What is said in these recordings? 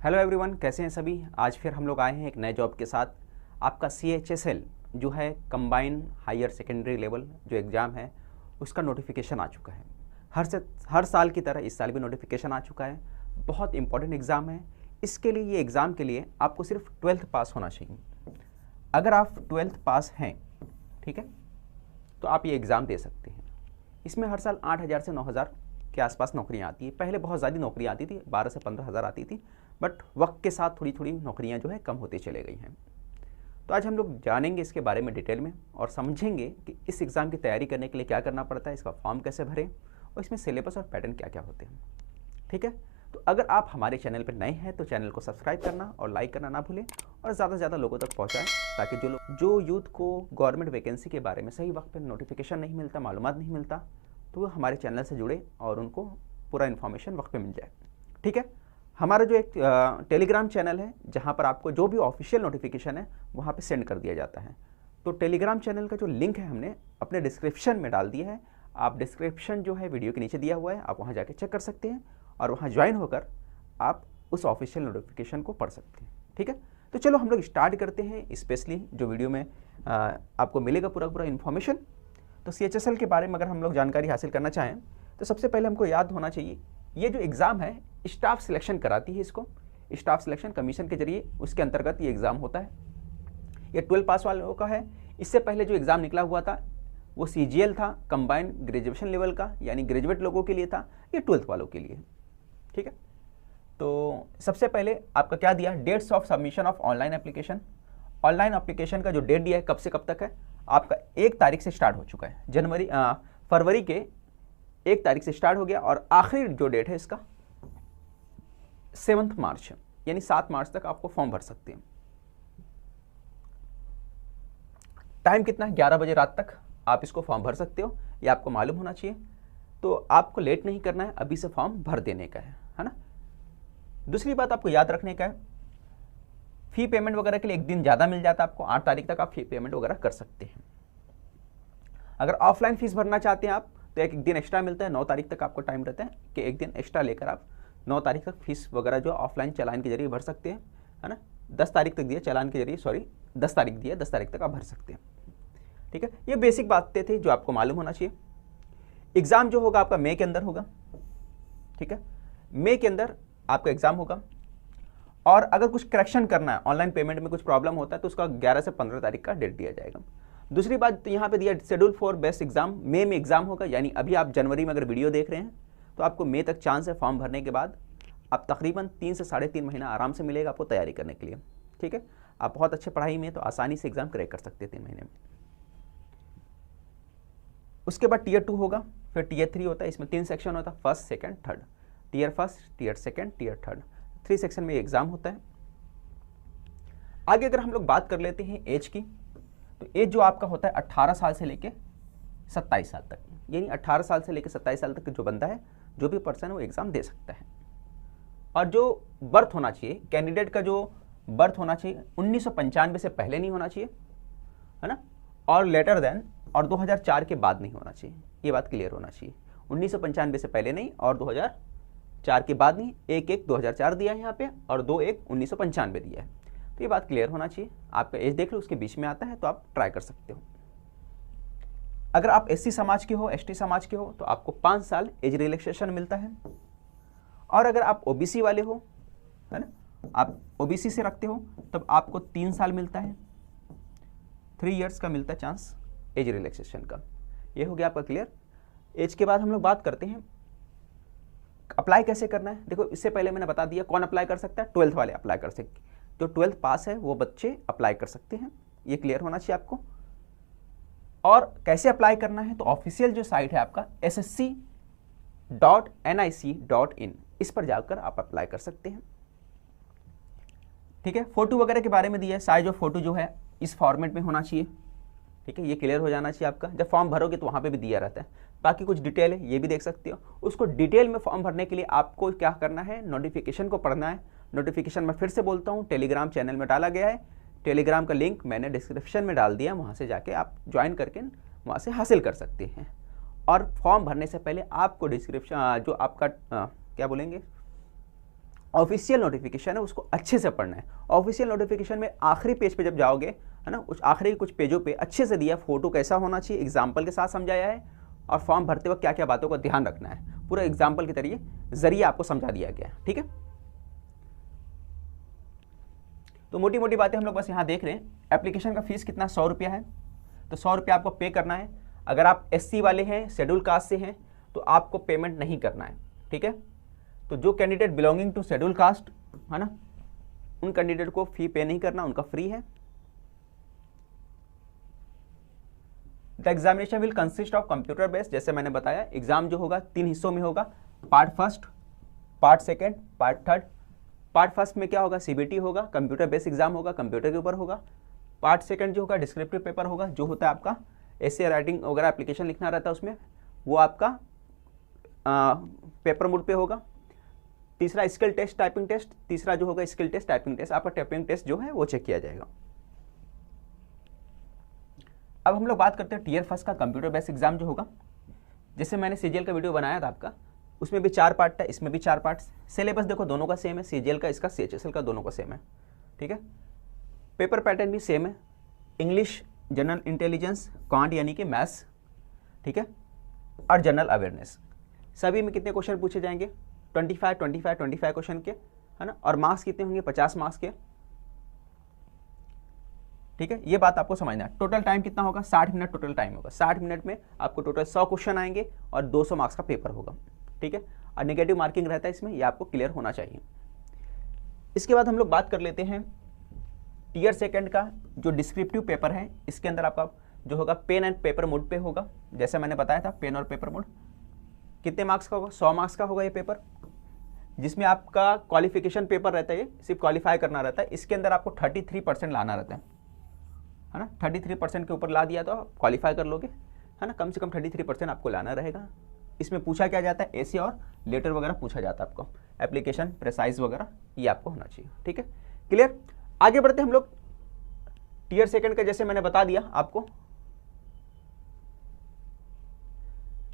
Hello everyone, कैसे हैं सभी। आज फिर हम लोग आए हैं एक नए जॉब के साथ। आपका CHSL जो है कंबाइन हायर सेकेंडरी लेवल जो एग्ज़ाम है उसका नोटिफिकेशन आ चुका है। हर साल की तरह इस साल भी नोटिफिकेशन आ चुका है। बहुत इंपॉर्टेंट एग्ज़ाम है। इसके लिए ये एग्ज़ाम के लिए आपको सिर्फ 12th पास होना चाहिए। अगर आप 12th पास हैं, ठीक है, तो आप ये एग्ज़ाम दे सकते हैं। इसमें हर साल 8,000 से 9,000 के आसपास नौकरियां आती है। पहले बहुत ज़्यादा नौकरियां आती थी, 12 से 15,000 आती थी, बट वक्त के साथ थोड़ी थोड़ी नौकरियां जो है कम होती चले गई हैं। तो आज हम लोग जानेंगे इसके बारे में डिटेल में और समझेंगे कि इस एग्ज़ाम की तैयारी करने के लिए क्या करना पड़ता है, इसका फॉर्म कैसे भरें और इसमें सिलेबस और पैटर्न क्या क्या होते हैं। ठीक है, तो अगर आप हमारे चैनल पर नए हैं तो चैनल को सब्सक्राइब करना और लाइक करना ना भूलें और ज़्यादा से ज़्यादा लोगों तक पहुँचाएँ, ताकि जो यूथ को गवर्नमेंट वैकेंसी के बारे में सही वक्त पर नोटिफिकेशन नहीं मिलता, मालूमात नहीं मिलता, तो वो हमारे चैनल से जुड़े और उनको पूरा इन्फॉर्मेशन वक्त पे मिल जाए। ठीक है, हमारा जो एक टेलीग्राम चैनल है जहाँ पर आपको जो भी ऑफिशियल नोटिफिकेशन है वहाँ पे सेंड कर दिया जाता है। तो टेलीग्राम चैनल का जो लिंक है हमने अपने डिस्क्रिप्शन में डाल दिया है। आप डिस्क्रिप्शन जो है वीडियो के नीचे दिया हुआ है, आप वहाँ जाके चेक कर सकते हैं और वहाँ ज्वाइन होकर आप उस ऑफिशियल नोटिफिकेशन को पढ़ सकते हैं। ठीक है, तो चलो हम लोग स्टार्ट करते हैं। स्पेशली जो वीडियो में आपको मिलेगा पूरा इन्फॉर्मेशन। तो CHSL के बारे में अगर हम लोग जानकारी हासिल करना चाहें तो सबसे पहले हमको याद होना चाहिए, ये जो एग्ज़ाम है स्टाफ सिलेक्शन कराती है इसको। स्टाफ सिलेक्शन कमीशन के जरिए उसके अंतर्गत ये एग्ज़ाम होता है। ये 12 पास वालों का है। इससे पहले जो एग्ज़ाम निकला हुआ था वो CGL था, कंबाइंड ग्रेजुएशन लेवल का, यानी ग्रेजुएट लोगों के लिए था। ये 12th वालों के लिए। ठीक है, तो सबसे पहले आपका क्या दिया, dates of submission of online application. Online application का जो डेट दिया है कब से कब तक है, आपका 1 तारीख से स्टार्ट हो चुका है। फरवरी के 1 तारीख से स्टार्ट हो गया और आखिरी जो डेट है इसका 7 मार्च, यानी 7 मार्च तक आपको फॉर्म भर सकते हैं। टाइम कितना है, 11 बजे रात तक आप इसको फॉर्म भर सकते हो, ये आपको मालूम होना चाहिए। तो आपको लेट नहीं करना है, अभी से फॉर्म भर देने का है ना। दूसरी बात आपको याद रखने का है, फी पेमेंट वगैरह के लिए एक दिन ज़्यादा मिल जाता है आपको। 8 तारीख तक आप फी पेमेंट वगैरह कर सकते हैं। अगर ऑफलाइन फीस भरना चाहते हैं आप तो एक दिन एक्स्ट्रा मिलता है। 9 तारीख तक आपको टाइम रहता है कि एक दिन एक्स्ट्रा लेकर आप 9 तारीख तक फीस वगैरह जो ऑफलाइन चालान के जरिए भर सकते हैं, है ना। 10 तारीख तक दिया चालान के जरिए, 10 तारीख दिया, 10 तारीख तक आप भर सकते हैं। ठीक है, ये बेसिक बातें थी जो आपको मालूम होना चाहिए। एग्ज़ाम जो होगा आपका मई के अंदर होगा। ठीक है, मई के अंदर आपका एग्ज़ाम होगा। और अगर कुछ करेक्शन करना है, ऑनलाइन पेमेंट में कुछ प्रॉब्लम होता है तो उसका 11 से 15 तारीख का डेट दिया जाएगा। दूसरी बात तो यहाँ पे दिया शेड्यूल फॉर बेस्ट एग्जाम, मई में एग्जाम होगा, यानी अभी आप जनवरी में अगर वीडियो देख रहे हैं तो आपको मई तक चांस है। फॉर्म भरने के बाद आप तकरीबन 3 से 3.5 महीना आराम से मिलेगा आपको तैयारी करने के लिए। ठीक है, आप बहुत अच्छे पढ़ाई में तो आसानी से एग्जाम क्रैक कर सकते हैं 3 महीने में। उसके बाद टीयर 2 होगा, फिर टीयर 3 होता है। इसमें 3 सेक्शन होता है, first, second, third. Tier first, tier second, tier third, 3 section में एग्जाम होता है। आगे अगर हम लोग बात कर लेते हैं एज की, तो एज जो आपका होता है 18 साल से लेके 27 साल तक, यानी 18 साल से लेके 27 साल तक जो बंदा है, जो भी पर्सन है, वो एग्ज़ाम दे सकता है। और जो बर्थ होना चाहिए, कैंडिडेट का जो बर्थ होना चाहिए 1995 से पहले नहीं होना चाहिए, है ना, और लेटर देन, और 2004 के बाद नहीं होना चाहिए। ये बात क्लियर होना चाहिए। 1995 से पहले नहीं और 2004 के बाद नहीं। 1/1/2004 दिया है यहाँ पे और 2/1/1995 दिया है। तो ये बात क्लियर होना चाहिए। आपका एज देख लो, उसके बीच में आता है तो आप ट्राई कर सकते हो। अगर आप SC समाज के हो, ST समाज के हो तो आपको 5 साल एज रिलैक्सेशन मिलता है। और अगर आप OBC वाले हो, है ना, आप OBC से रखते हो तब आपको 3 साल मिलता है, 3 इयर्स का मिलता है चांस एज रिलैक्सेशन का। ये हो गया आपका क्लियर। एज के बाद हम लोग बात करते हैं अप्लाई कैसे करना है। देखो, इससे पहले मैंने बता दिया कौन अप्लाई कर सकता है, 12th वाले अप्लाई कर सकते। जो 12th पास है वो बच्चे अप्लाई कर सकते हैं, ये क्लियर होना चाहिए आपको। और कैसे अप्लाई करना है, तो ऑफिशियल जो साइट है आपका ssc.nic.in, इस पर जाकर आप अप्लाई कर सकते हैं। ठीक है, फोटो वगैरह के बारे में दिया है। साइज ऑफ फोटो जो है इस फॉर्मेट में होना चाहिए। ठीक है, ये क्लियर हो जाना चाहिए आपका। जब फॉर्म भरोगे तो वहाँ पे भी दिया रहता है। बाकी कुछ डिटेल है, ये भी देख सकते हो। उसको डिटेल में फॉर्म भरने के लिए आपको क्या करना है, नोटिफिकेशन को पढ़ना है। नोटिफिकेशन मैं फिर से बोलता हूँ, टेलीग्राम चैनल में डाला गया है। टेलीग्राम का लिंक मैंने डिस्क्रिप्शन में डाल दिया, वहाँ से जाके आप ज्वाइन करके वहाँ से हासिल कर सकते हैं। और फॉर्म भरने से पहले आपको डिस्क्रिप्शन जो आपका क्या बोलेंगे, ऑफिशियल नोटिफिकेशन है उसको अच्छे से पढ़ना है। ऑफिशियल नोटिफिकेशन में आखिरी पेज पे जब जाओगे, है ना, उस आखिरी कुछ पेजों पे अच्छे से दिया, फोटो कैसा होना चाहिए, एग्जाम्पल के साथ समझाया है, और फॉर्म भरते वक्त क्या क्या बातों का ध्यान रखना है, पूरा एग्जाम्पल के जरिए आपको समझा दिया गया है। ठीक है, तो मोटी मोटी बातें हम लोग बस यहाँ देख रहे हैं। एप्लीकेशन का फीस कितना, 100 रुपया है, तो 100 रुपया आपको पे करना है। अगर आप SC वाले हैं, शेड्यूल कास्ट से हैं, तो आपको पेमेंट नहीं करना है। ठीक है, तो जो candidate belonging to schedule caste है ना, उन कैंडिडेट को फी पे नहीं करना, उनका फ्री है। The examination will consist of computer based, जैसे मैंने बताया एग्जाम जो होगा 3 हिस्सों में होगा, part first, part second, part third. Part first में क्या होगा, CBT होगा, कंप्यूटर बेस्ड एग्जाम होगा, कंप्यूटर के ऊपर होगा। पार्ट सेकेंड जो होगा डिस्क्रिप्टिव पेपर होगा, जो होता है आपका ऐसे राइटिंग वगैरह एप्लीकेशन लिखना रहता है उसमें, वो आपका पेपर मोड पे होगा। तीसरा स्किल टेस्ट, टाइपिंग टेस्ट, तीसरा जो होगा स्किल टेस्ट, टाइपिंग टेस्ट, आपका टाइपिंग टेस्ट जो है वो चेक किया जाएगा। अब हम लोग बात करते हैं टीयर फर्स्ट का कंप्यूटर बेस्ड एग्जाम जो होगा। जैसे मैंने CGL का वीडियो बनाया था आपका, उसमें भी 4 पार्ट था, इसमें भी 4 पार्ट। सिलेबस देखो दोनों का सेम है, CGL का, इसका CHSL का, दोनों का सेम है। ठीक है, पेपर पैटर्न भी सेम है, इंग्लिश, जनरल इंटेलिजेंस, क्वांट यानी कि मैथ्स, ठीक है, और जनरल अवेयरनेस। सभी में कितने क्वेश्चन पूछे जाएंगे, 25 क्वेश्चन के, है ना, और मार्क्स कितने होंगे, 50 मार्क्स के। ठीक है, ये बात आपको समझना है। टोटल टाइम कितना होगा, 60 मिनट टोटल टाइम होगा। 60 मिनट में आपको टोटल 100 क्वेश्चन आएंगे और 200 मार्क्स का पेपर होगा। ठीक है, और नेगेटिव मार्किंग रहता है इसमें, ये आपको क्लियर होना चाहिए। इसके बाद हम लोग बात कर लेते हैं टीयर सेकंड का जो डिस्क्रिप्टिव पेपर है। इसके अंदर आपका जो होगा पेन एंड पेपर मोड पे होगा, जैसे मैंने बताया था, पेन और पेपर मोड। कितने मार्क्स का होगा, 100 मार्क्स का होगा ये पेपर, जिसमें आपका क्वालिफिकेशन पेपर रहता है, ये सिर्फ क्वालिफाई करना रहता है। इसके अंदर आपको 33% लाना रहता है ना, 33% के ऊपर ला दिया तो आप क्वालिफाई कर लोगे, है ना, कम से कम 33% आपको लाना रहेगा। इसमें पूछा क्या जाता है, ऐसे और लेटर वगैरह पूछा जाता है आपको, एप्लीकेशन प्रेसाइज वगैरह ये आपको होना चाहिए। ठीक है, क्लियर। आगे बढ़ते हम लोग टीयर सेकंड का, जैसे मैंने बता दिया आपको,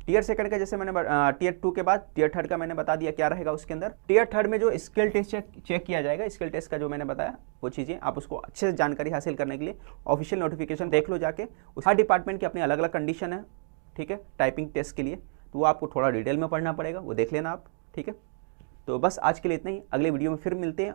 टीयर सेकंड का जैसे मैंने टीयर 2 के बाद टीयर थर्ड का मैंने बता दिया क्या रहेगा उसके अंदर। टीयर थर्ड में जो स्किल टेस्ट चेक किया जाएगा, स्किल टेस्ट का जो मैंने बताया वो चीज़ें आप उसको अच्छे से जानकारी हासिल करने के लिए ऑफिशियल नोटिफिकेशन देख लो जाके। हर डिपार्टमेंट की अपनी अलग अलग कंडीशन है। ठीक है, टाइपिंग टेस्ट के लिए तो वो आपको थोड़ा डिटेल में पढ़ना पड़ेगा, वो देख लेना आप। ठीक है, तो बस आज के लिए इतना ही, अगले वीडियो में फिर मिलते हैं।